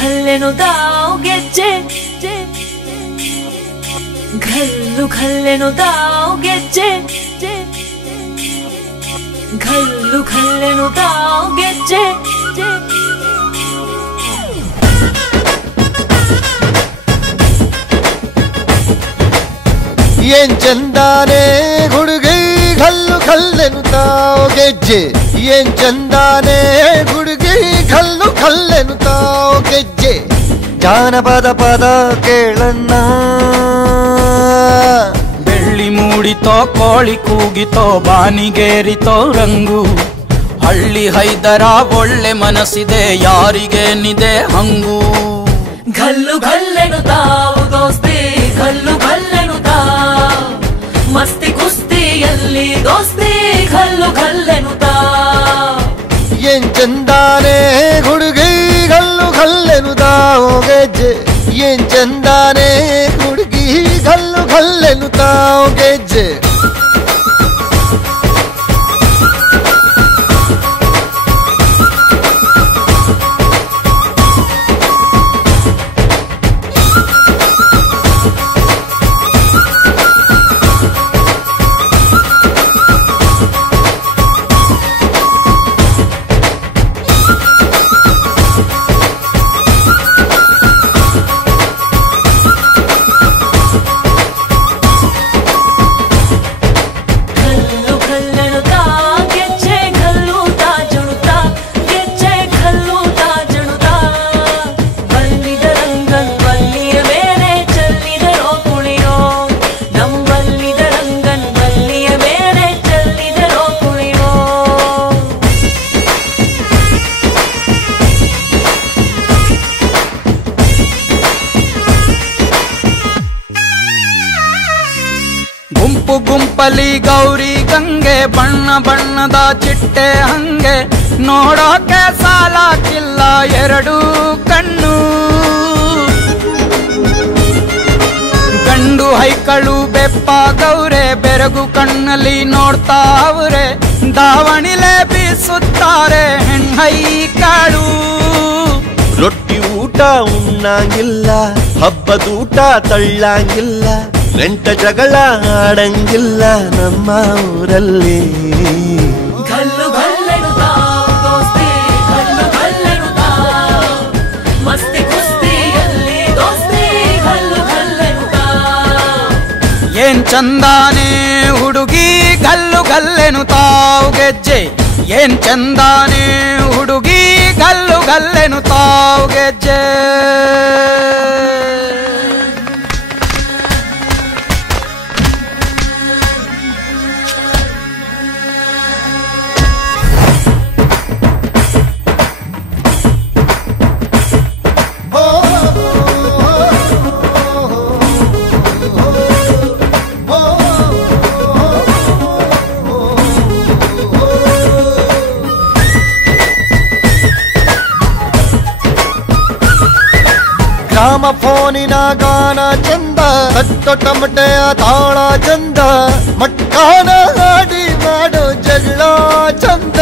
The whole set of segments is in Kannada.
ಖಲ್ಲೆನುತಾವ್ ಗೆಜ್ಜೆ ಘಲ್ಲು ಖಲ್ಲೆನುತಾವ್ ಗೆಜ್ಜೆ ಘಲ್ಲು ಖಲ್ಲೆನುತಾವ್ ಗೆಜ್ಜೆ ಏನ್ ಚಂದಾನೆ ಹುಡುಗಿ ಘಲ್ಲು ಖಲ್ಲೆನುತಾವ್ ಗೆಜ್ಜೆ ಏನ್ ಚಂದಾನೆ ಹುಡುಗಿ ಘಲ್ಲು ಖಲ್ಲೆನುತಾವ್ ಗೆಜ್ಜೆ ಜಾನಪದ ಪದ ಕೇಳಣ್ಣ ಬೆಳ್ಳಿ ಮೂಡಿತೋ ಕೋಳಿ ಕೂಗಿತೋ ಬಾನಿಗೇರಿತೋ ರಂಗು ಹಳ್ಳಿ ಹೈದರ ಒಳ್ಳೆ ಮನಸ್ಸಿದೆ ಯಾರಿಗೇನಿದೆ ಹಂಗು ಘಲ್ಲು ಘಲ್ಲೆನುತಾವ್ ದೋಸ್ತಿ ಘಲ್ಲು ಘಲ್ಲೆನುತಾವ್ ಮಸ್ತಿ ಕುಸ್ತಿಯಲ್ಲಿ ದೋಸ್ತಿ ಘಲ್ಲು ಘಲ್ಲೆನುತಾವ್ ಏನ್ ಚಂದಾನೆ ಹುಡುಗಿ ಘಲ್ಲು ಘಲ್ಲೆನುತಾವ್ ಗೆಜ್ಜೆ ಏನ್ ಚಂದಾನೆ ಹುಡುಗಿ ಘಲ್ಲು ಘಲ್ಲೆನುತಾವ್ ಗೆಜ್ಜೆ ಗುಂಪು ಗುಂಪಲಿ ಗೌರಿ ಗಂಗೆ ಬಣ್ಣ ಬಣ್ಣದ ಚಿಟ್ಟೆ ಹಂಗೆ ನೋಡೋಕೆ ಸಾಲಾಕಿಲ್ಲ ಎರಡು ಕಣ್ಣು ಗಂಡು ಹೈಕಳು ಬೆಪ್ಪಾಗವ್ರೆ ಬೆರಗು ಕಣ್ಣಲ್ಲಿ ನೋಡ್ತಾ ಅವ್ರೆ ದಾವಣಿಲೆ ಬೀಸುತ್ತಾರೆ ಹೆಣ್ಣೈಕಾಳು ರೊಟ್ಟಿ ಊಟ ಉಣ್ಣಂಗಿಲ್ಲ ಹಬ್ಬದೂಟ ತಳ್ಳಂಗಿಲ್ಲ ನೆಂಟ ಜಗಳ ಆಡಂಗಿಲ್ಲ ನಮ್ಮ ಊರಲ್ಲಿ ಘಲ್ಲು ಘಲ್ಲೆನುತಾವ್ ದೋಸ್ತಿ ಘಲ್ಲು ಘಲ್ಲೆನುತಾವ್ ಮಸ್ತಿ ಕುಸ್ತಿಯಲ್ಲಿ ದೋಸ್ತಿ ಘಲ್ಲು ಘಲ್ಲೆನುತಾವ್ ಏನ್ ಚಂದಾನೆ ಹುಡುಗಿ ಘಲ್ಲು ಘಲ್ಲೆನುತಾವ್ ಗೆಜ್ಜೆ ಏನ್ ಚಂದಾನೆ ಹುಡುಗಿ ಘಲ್ಲು ಘಲ್ಲೆನುತಾವ್ ಗೆಜ್ಜೆ ಗ್ರಾಮ ಫೋನಿನ ಗಾನ ಚಂದ ತಟ್ಟೊ ಟಮಟೆಯ ತಾಳ ಚಂದ ಮಟ್ಕಾನ ಹಾಡಿ ಮಾಡೋ ಜಗಳ ಚಂದ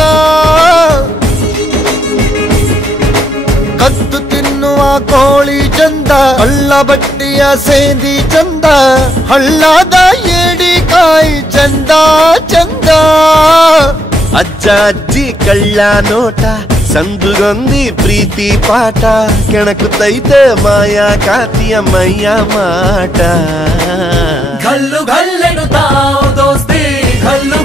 ಕದ್ದು ತಿನ್ನುವ ಕೋಳಿ ಚಂದ ಹಳ್ಳ ಬಟ್ಟಿಯ ಸೇಂದಿ ಚಂದ ಹಳ್ಳದ ಏಡಿಕಾಯಿ ಚಂದ ಚಂದ ಅಜ್ಜ ಅಜ್ಜಿ ಕಳ್ಳ ನೋಟ ಸಂದುಗೊಂದಿ ಪ್ರೀತಿ ಪಾಠ ಕೆಣಕುತ್ತೈತೆ ಮಾಯಾ ಕಾತಿಯ ಮೈಯ ಮಾಟ ಘಲ್ಲು ಘಲ್ಲೆನುತಾವ್ ದೋಸ್ತಿ ಘಲ್ಲು